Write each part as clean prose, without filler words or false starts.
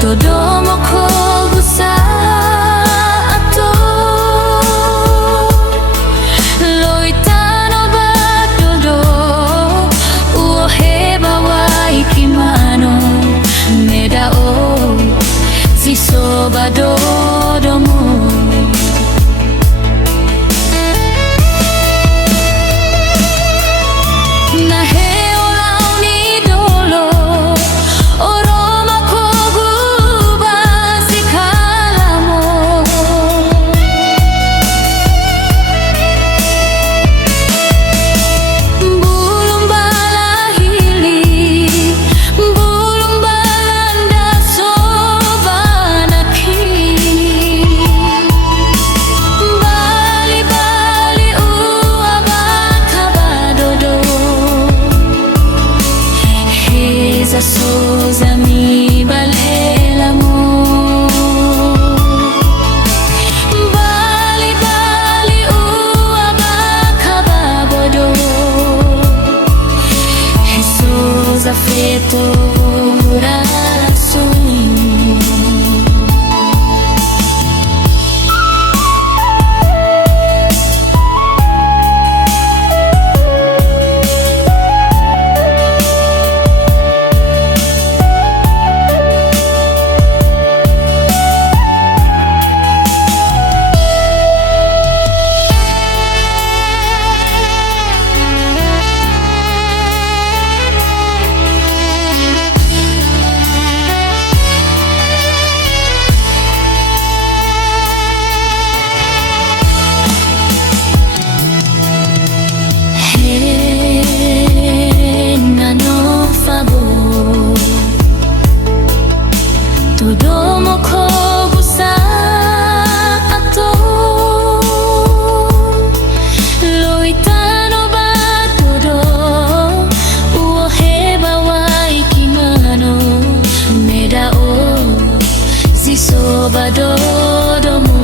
todo mo kogu sa ato loitano ba todo uoheba wa ikimano meda o zisoba dodo mo Soza mi balela mo bali bali ua bakababodo Jesus afeto rasoin todo mo kogu sa ato loitano ba todo uoheba wa ikimano meda o zisoba dodo mo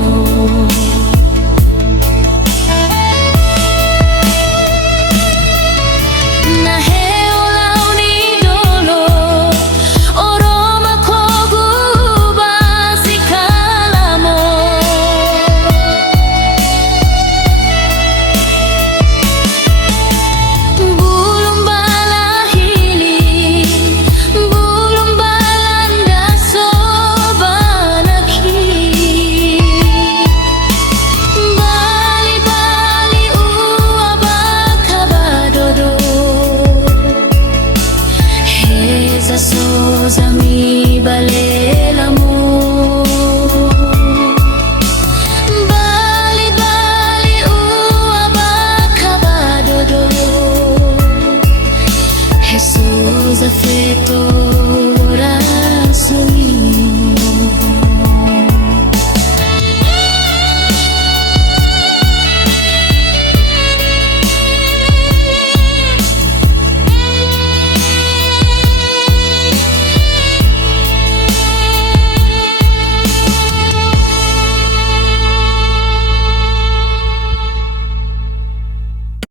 Soza mi balela mo bali bali ua bakabadodo Jesus afeto rasoin